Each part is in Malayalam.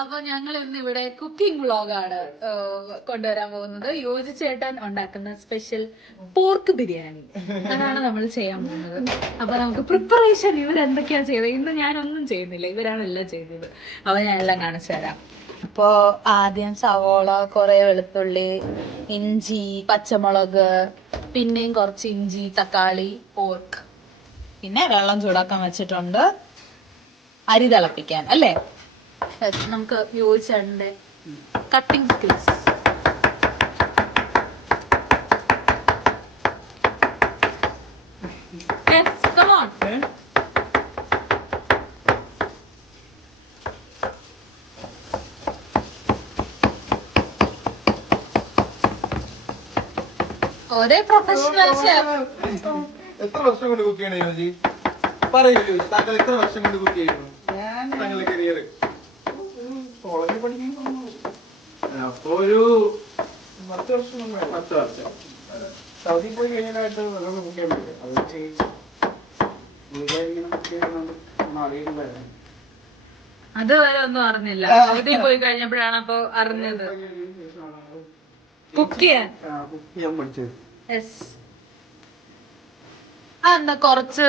അപ്പൊ ഞങ്ങൾ ഇന്ന് ഇവിടെ കുക്കിംഗ് വ്ളോഗാണ് കൊണ്ടുവരാൻ പോകുന്നത്. യോജിച്ചേട്ടൻ ഉണ്ടാക്കുന്ന സ്പെഷ്യൽ പോർക്ക് ബിരിയാണി അതാണ് നമ്മൾ ചെയ്യാൻ പോകുന്നത്. അപ്പൊ നമുക്ക് പ്രിപ്പറേഷൻ ഇവരെന്തൊക്കെയാ ചെയ്തത്. ഇന്ന് ഞാനൊന്നും ചെയ്യുന്നില്ല, ഇവരാണ് എല്ലാം ചെയ്തത്. അപ്പൊ ഞാൻ എല്ലാം കാണിച്ചു തരാം. അപ്പോ ആദ്യം സവോള, കുറെ വെളുത്തുള്ളി, ഇഞ്ചി, പച്ചമുളക്, പിന്നെയും കുറച്ച് ഇഞ്ചി, തക്കാളി, പോർക്ക്, പിന്നെ വെള്ളം ചൂടാക്കാൻ വെച്ചിട്ടുണ്ട്, അരി തിളപ്പിക്കാൻ അല്ലേ. നമുക്ക് യോജിച്ചേട്ടൻ്റെ കട്ടിംഗ് സ്കിൽസ്. ഒരേ പ്രൊഫഷണൽ ഷെഫ്. എത്ര വർഷം കൊണ്ട് കുക്ക് ചെയ്യണ യോജി? പറയൂ, താങ്കൾ എത്ര വർഷം കൊണ്ട് കുക്ക് ചെയ്യുന്നു? താങ്കളുടെ കരിയർ കോളേജിൽ പഠിക്കുമ്പോൾ അപ്പൊ ഒരു 10 വർഷം. 10 വർഷം സൗദി പോയി കഴിഞ്ഞാലായിട്ട് വെള്ളം കുക്ക് ചെയ്യാൻ പറ്റും. അത് അറിയുന്നതായിരുന്നു. അതുവരെ ഒന്നും അറിഞ്ഞില്ല. സൗദി പോയി കഴിഞ്ഞപ്പോഴാണ് അപ്പൊ അറിഞ്ഞത് കുക്ക് ചെയ്യാൻ പഠിച്ചത്. അതെന്താ കുറച്ച്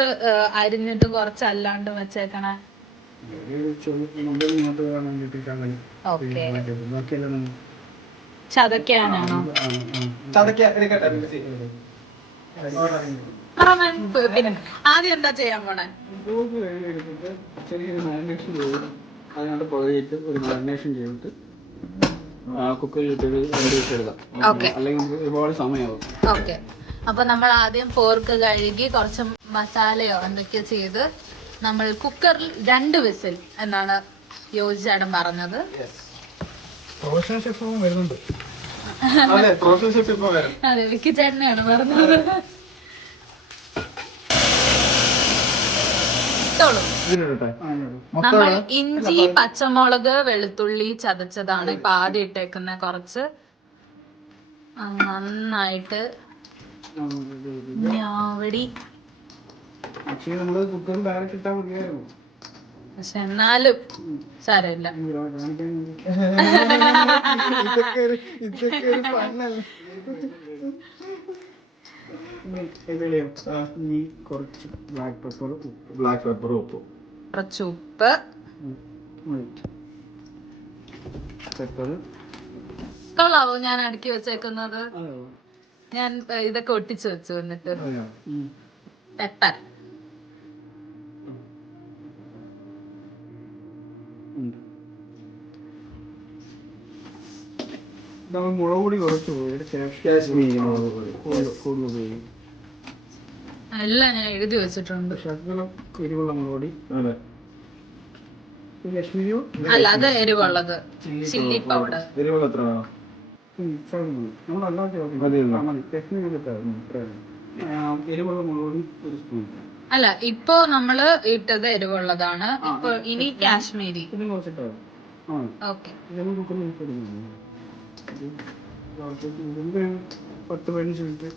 അരിഞ്ഞിട്ട് കുറച്ച് അല്ലാണ്ട് വെച്ചേക്കണേ? ചതക്കാനാണോ? പിന്നെ ആദ്യം എന്താ ചെയ്യാൻ പോണേ? ചെറിയൊരു മാരിനേഷൻ ചെയ്ത് അതിനകത്ത് പുകയിട്ട് ഒരു മാരിനേഷൻ ചെയ്തിട്ട് കുക്കറിലിട്ട് എടുക്കാം. അല്ലെങ്കിൽ നമുക്ക് ഒരുപാട് സമയമാവും. ഓക്കെ, അപ്പൊ നമ്മൾ ആദ്യം പോർക്ക് കഴുകി കുറച്ച് മസാലയോ എന്തൊക്കെയോ ചെയ്ത് നമ്മൾ കുക്കറിൽ 2 വിസിൽ എന്നാണ് യോജിച്ചേട്ടൻ പറഞ്ഞത്. പ്രൊഫഷണൽ ഷെഫ് വരുന്നുണ്ട്. അതെ, വിക്കി ചേട്ടനാണ് പറഞ്ഞത്. നമ്മൾ ഇഞ്ചി, പച്ചമുളക്, വെളുത്തുള്ളി ചതച്ചതാണ് ഇപ്പൊ ആദ്യം ഇട്ടേക്കുന്ന. കുറച്ച് നന്നായിട്ട് ഞാവടി. പക്ഷെ എന്നാലും സാരമില്ല. കുറച്ച് ബ്ലാക്ക് പെപ്പർ, ഉപ്പ്, കുറച്ച് ഉപ്പ്, കൊള്ളാവോ ഞാൻ അടുക്കി വെച്ചേക്കുന്നത്? ഞാൻ ഇതൊക്കെ ഒട്ടിച്ചു വെച്ചു. എന്നിട്ട് പെപ്പർ, മുളക് പൊടി കുറച്ച് എല്ലാം ഞാൻ എഴുതി വെച്ചിട്ടുണ്ട്. ശകലം എരിവുള്ള മുളക് പൊടി. അല്ല, അത് എരിവുള്ളത് ചില്ലി പൗഡർ. എരിവുള്ള മുളക് പൊടി ഒരു സ്പൂൺ. അല്ല, ഇപ്പൊ നമ്മള് ഇട്ടത് എരിവുള്ളതാണ്. ഇപ്പൊ ഇനി കാശ്മീരി. ഓക്കെ, 10-15 മിനിറ്റ്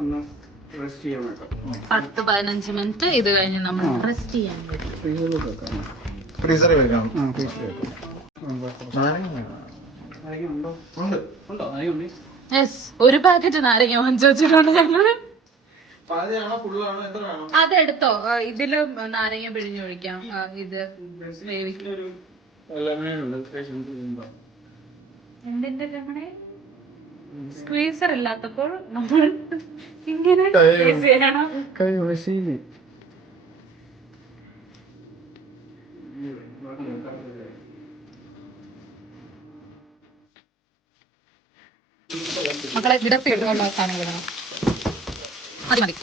ഒന്ന് റെസ്റ്റ് ചെയ്യാൻ വെക്കാം. 10-15 മിനിറ്റ് ഇത് കഴിഞ്ഞ് നമ്മൾ റെസ്റ്റ് ചെയ്യാൻ പറ്റും. ഫ്രീസറിൽ വെക്കാം. ഒരു പാക്കറ്റ് നാരങ്ങ വാങ്ങിച്ചു വെച്ചിട്ടുണ്ട് ഞങ്ങള്. അതെടുത്തോ, ഇതിലും നാരങ്ങ പിഴിഞ്ഞൊഴിക്കാം. ഇത് എന്തിന്റെ രമണേ? സ്ക്വീസർ ഇല്ലാത്തപ്പോൾ നമ്മൾ ഇങ്ങനെ ചെയ്യണം. മക്കളെ വിടർത്തിയിടുള്ള സാധനം വിടണം. മതി മതി.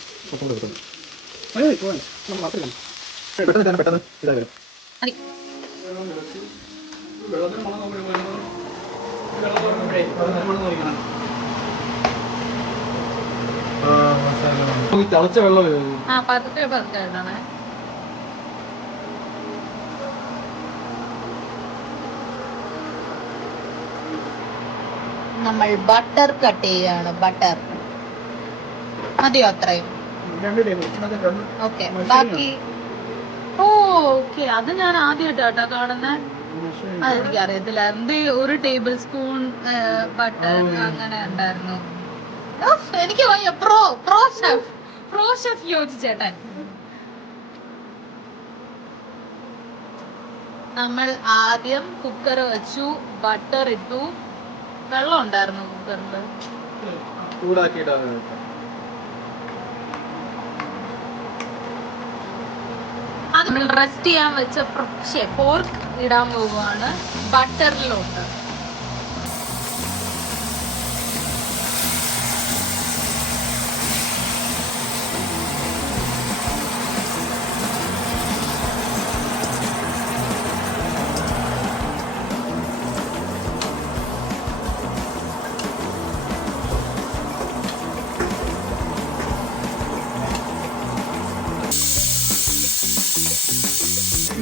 തിളച്ച വെള്ളം പതുക്കെ ഇടണേ. നമ്മൾ ബട്ടർ കട്ട് ചെയ്യാണ്. ബട്ടർ മതിയോ? അത്രയും ഓക്കെ. ബാക്കി ഓ ഓക്കെ, അത് ഞാൻ ആദ്യമായിട്ടാ കാണുന്നത്. അതെനിക്ക് അറിയത്തില്ല. ഒരു ടേബിൾ സ്പൂൺ ബട്ടർ അങ്ങനെ ഉണ്ടായിരുന്നു. എനിക്ക് പ്രോ ഷെഫ് യോജിച്ചേട്ടൻ. നമ്മൾ ആദ്യം കുക്കർ വെച്ചു, ബട്ടർ ഇട്ടു. വെള്ളം ഉണ്ടായിരുന്നു കുക്കറിൽ. അത് നമ്മൾ റെസ്റ്റ് ചെയ്യാൻ വെച്ച പോർക്ക് ഇടാൻ പോവുകയാണ് ബട്ടറിലോട്ട്.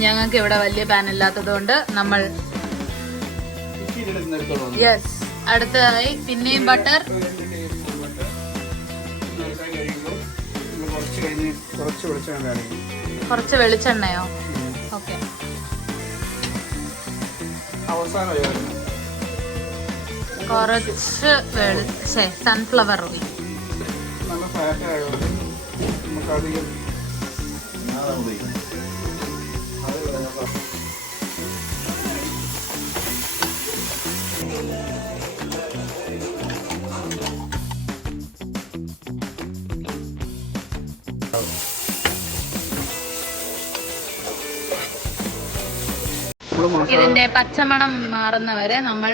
ഞങ്ങൾക്ക് ഇവിടെ വലിയ പാൻ ഇല്ലാത്തത് കൊണ്ട് നമ്മൾ അടുത്തതായി പിന്നെയും ബട്ടർ, കുറച്ച് വെളിച്ചെണ്ണയോ? ഓക്കെ. കുറച്ച് സൺഫ്ലവർ ഓയിൽ. ഇതിന്റെ പച്ചമണം മാറുന്നവരെ നമ്മൾ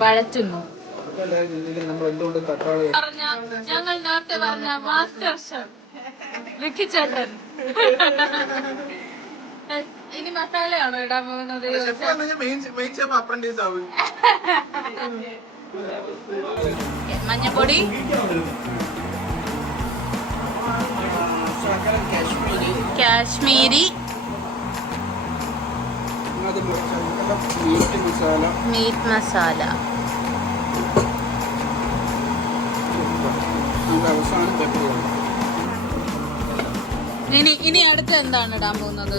വഴറ്റുന്നു. ഞങ്ങൾ നേരത്തെ പറഞ്ഞ മാസ്റ്റർ ഷെഫ് വിക്കി ചേട്ടൻ. ഇനി മസാലയാണോ ഇടാൻ പോകുന്നത്? മഞ്ഞപ്പൊടി, കാശ്മീരി, മീറ്റ് മസാല. ഇനി അടുത്ത് എന്താണ് ഇടാൻ പോകുന്നത്?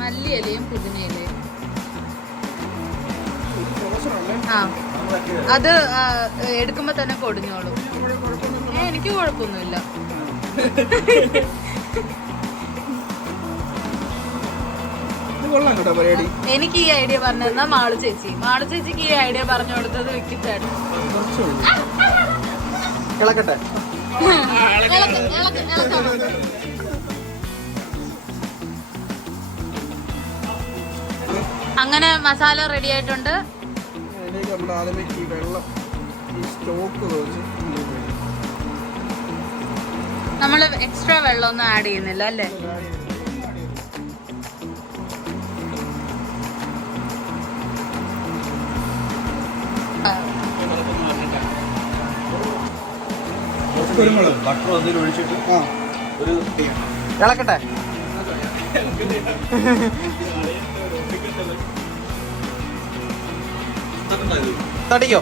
മല്ലിയിലയും പുതിനയിലയും. ആ, അത് എടുക്കുമ്പോ തന്നെ പൊടിഞ്ഞോളൂ. എനിക്ക് കുഴപ്പമൊന്നുമില്ല. എനിക്ക് ഈ ഐഡിയ പറഞ്ഞു തന്ന മാളു ചേച്ചിക്ക് ഈ ഐഡിയ പറഞ്ഞു കൊടുത്തത് വിക്കിച്ചായിരുന്നു. അങ്ങനെ മസാല റെഡി ആയിട്ടുണ്ട്. നമ്മൾ എക്സ്ട്രാ വെള്ളമൊന്നും ആഡ് ചെയ്യുന്നില്ല അല്ലേ? ബട്ടർ അതിൽ ഒഴിച്ചിട്ട് ഒരു ഇളക്കട്ടെ. തടിക്കോ?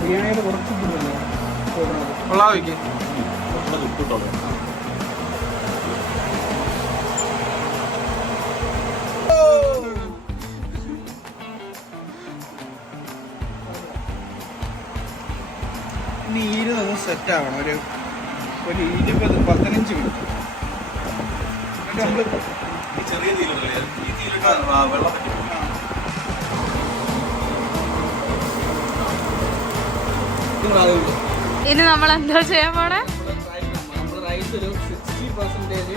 ബിരിയാണിയുടെ കുറച്ച് കൊള്ളാവിക്ക്. നീരൊന്ന് സെറ്റ് ആവണം. ഒരു 20-15 മിനിറ്റ്. ചെറിയ വെള്ളം. ഇനി നമ്മൾ എന്താ ചെയ്യാൻ പോണേ? നമ്മൾ റൈസ് ഒരു 60%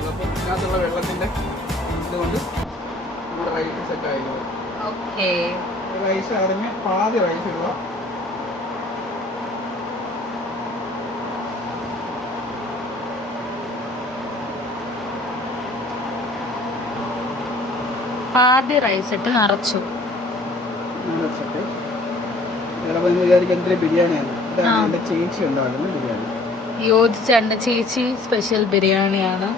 അപ്പോൾ ഇതിനകത്തുള്ള വെള്ളത്തിന്റെ ഇതുകൊണ്ട് നമ്മുടെ റൈസ് സെറ്റ് ആയില്ലോ. ഓക്കെ. റൈസ് അറിഞ്ഞ് പാതി റൈസ് ഇടുക. പാതി റൈസ് ഇട്ട് നിറച്ചു. ബിരിയാണിയാണ് ചേച്ചി ഉണ്ടാകുന്ന ബിരിയാണി. യോജിച്ചേട്ടൻ്റെ ചേച്ചി സ്പെഷ്യൽ ബിരിയാണിയാണ്.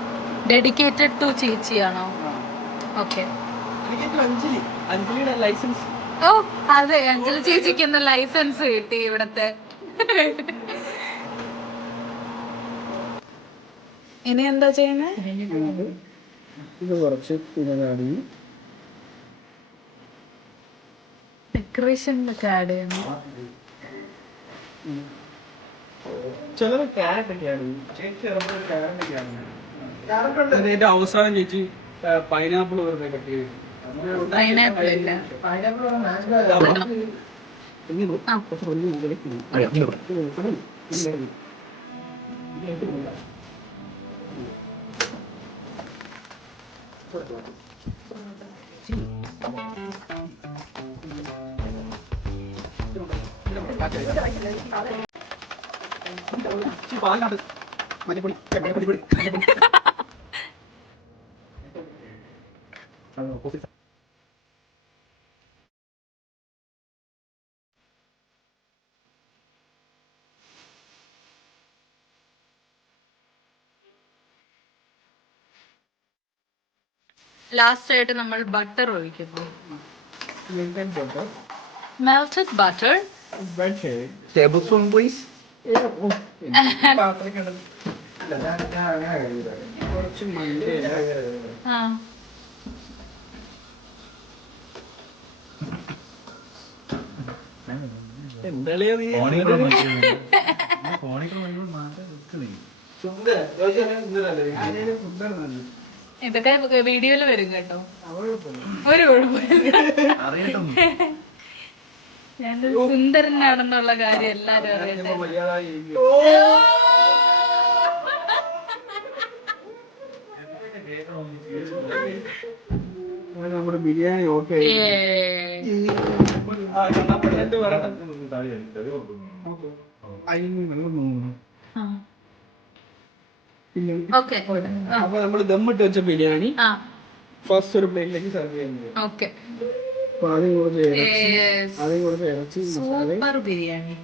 ഡെഡിക്കേറ്റഡ് ടു ചേച്ചിയാണോ? ഓക്കെ. അഞ്ജലി അഞ്ജലിയുടെ ലൈസൻസ്. ഓ അതെ, അഞ്ജലി ചേച്ചിക്ക് ലൈസൻസ് കിട്ടി ഇവിടത്തെ. ഇനി എന്താ ചെയ്യുന്നത്? ഇത് കുറച്ച് ഇതാണ് ഡെക്കറേഷനിലൊക്കെ ആഡ് ചെയ്യുന്നു. ചിലർ ക്യാരറ്റൊക്കെയാണ്. ഏറ്റവും അവസാനം ചേച്ചി പൈനാപ്പിൾ വെറുതെ കട്ട് ചെയ്തു. പൈനാപ്പിൾ ഇല്ല. ലാസ്റ്റ് ആയിട്ട് നമ്മൾ ബട്ടർ ഒഴിക്കുന്നു. Melted butter. Tablespoon please. കുറച്ച് മൈദ. ഇതൊക്കെ വീഡിയോയിൽ വരും കേട്ടോ, ഒരു കുഴപ്പമില്ല. ഞാനൊരു സുന്ദരനാണെന്നുള്ള കാര്യം എല്ലാരും അറിയട്ടെ. നമ്മുടെ ബിരിയാണി ഓക്കെ. അപ്പൊ നമ്മള് ദമ്മിട്ട് വെച്ച ബിരിയാണി ഫസ്റ്റ് ഒരു പ്ലേറ്റിലേക്ക് സെർവ് ചെയ്യുന്നത്. ഓക്കെ, അപ്പൊ ആദ്യം കുറച്ച് ഇറച്ചി സൂപ്പർ ബിരിയാണി.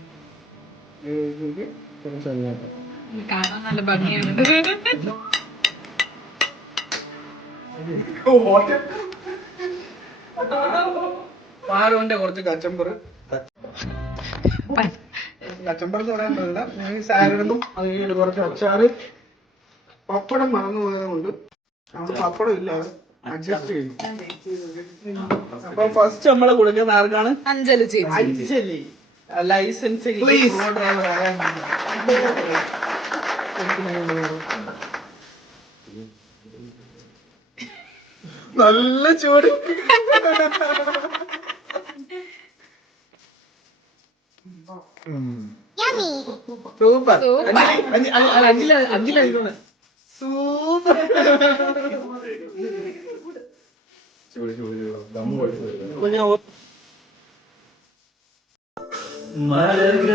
കാണാൻ നല്ല ഭംഗിയുണ്ട്. പാറുവിന്റെ കുറച്ച് കച്ചമ്പർ എന്ന് പറയാൻ പറ്റില്ല. സാലഡും അത് കഴിഞ്ഞിട്ട് കുറച്ച് അച്ചാറ്, പപ്പടം മറന്നു പോയത് കൊണ്ട് നമ്മൾ പപ്പടം ഇല്ലാതെ അഡ്ജസ്റ്റ് ചെയ്യും. അപ്പൊ ഫസ്റ്റ് നമ്മള് കൊടുക്കുന്ന ആർക്കാണ്? അഞ്ജലി ചേച്ചി. അഞ്ജലി ലൈസൻസ് നല്ല ചൂട്. സൂപ്പർ. അഞ്ചിലാണ് സൂപ്പർ. മലകൾ